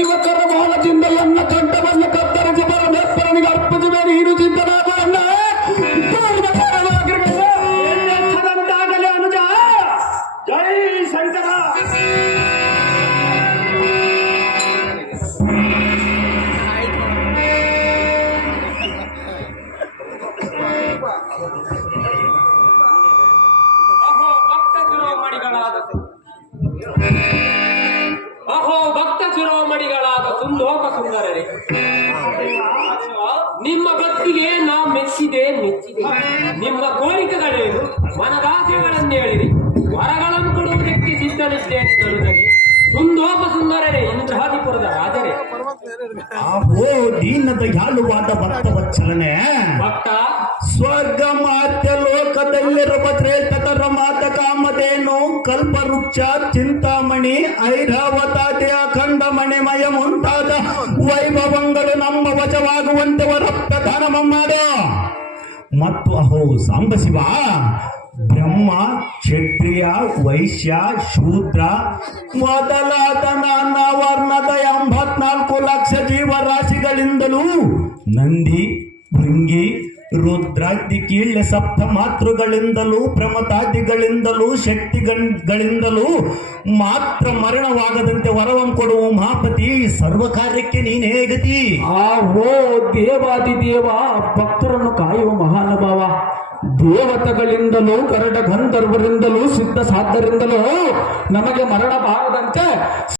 ಯುವಕರ ಮೋಹನದಿಂದ ಎನ್ನ ಕಂಠವನ್ನು ಕತ್ತರಿಸಿ ಪರಮೇಶ್ವರನಿಗೆ ಅರ್ಪಿಸುವೆ. ನೀನು ಸಿದ್ಧನಾಗುವನ್ನ ಎಚ್ಚರಂತಾಗಲಿ ಅನುಜ. ಜೈ ಶಂಕರ. ಅಹೋ ಭಕ್ತ ಶಿರೋಮಣಿಗಳಾದ ಸುಂದೋಪ ಸುಂದರರೇ, ನಿಮ್ಮ ಭಕ್ತಿಗೆ ನಾ ಮೆಚ್ಚಿದೆ. ನಿಮ್ಮ ಕೋರಿಕೆಗಳೇನು? ಮನದಾಸೆಗಳನ್ನು ಹೇಳಿರಿ, ವರಗಳನ್ನು ಕೊಡುವುದಕ್ಕೆ ಸಿದ್ಧನಿದ್ದೇನೆ. ತರುತ್ತದೆ ಸುಂದೋಪ ಸುಂದರರೇ, ಇಂದ್ರಾದಿಪುರದ ರಾಜರೇ. ಓ ದೀನದ ಯಾಲುವಾದ ಭಕ್ತ ವತ್ಸಲನೆ ಭಕ್ತ, ಸ್ವರ್ಗ ಮಾತ್ಯ ಲೋಕದಲ್ಲಿರುವ ಶ್ರೇಷ್ಠತರ ಮಾತ ಕಾಮಧೇನು ಕಲ್ಪವೃಕ್ಷ ಚಿಂತಾಮಣಿ ಐರಾವತಾದಿ ಅಖಂಡ ಮಣಿಮಯ ಮುಂತಾದ ವೈಭವಂಗಳು ನಮ್ಮ ವಶವಾಗುವಂತೆ ವರಪ್ರದಾನ ಮಾಡು. ಮತ್ತು ಅಹೋ ಸಾಂಬಶಿವ, ಬ್ರಹ್ಮ ಕ್ಷತ್ರಿಯ ವೈಶ್ಯ ಶೂದ್ರ ಮೊದಲಾದ ನಾನಾ ವರ್ಣದ 84 ಲಕ್ಷ ಜೀವರಾಶಿಗಳಿಂದಲೂ ನಂದಿ ಭೃಂಗಿ ರುದ್ರಾದಿ ಕೀಳ್ಯ ಸಪ್ತ ಮಾತೃಗಳಿಂದಲೂ ಪ್ರಮತಾದಿಗಳಿಂದಲೂ ಶಕ್ತಿಗಳಿಂದಲೂ ಮಾತ್ರ ಮರಣವಾಗದಂತೆ ವರವಂ ಕೊಡುವ ಮಹಾಪತಿ, ಸರ್ವ ಕಾರ್ಯಕ್ಕೆ ನೀನೇ ಗತಿ. ಓ ದೇವಾದಿದೇವ, ಭಕ್ತರನ್ನು ಕಾಯುವ ಮಹಾನುಭಾವ, ದೇವತೆಗಳಿಂದಲೂ ಗರುಡ ಗಂಧರ್ವರಿಂದಲೂ ಸಿದ್ಧ ಸಾಧ್ಯರಿಂದಲೂ ನಮಗೆ ಮರಣ ಬಾರದಂತೆ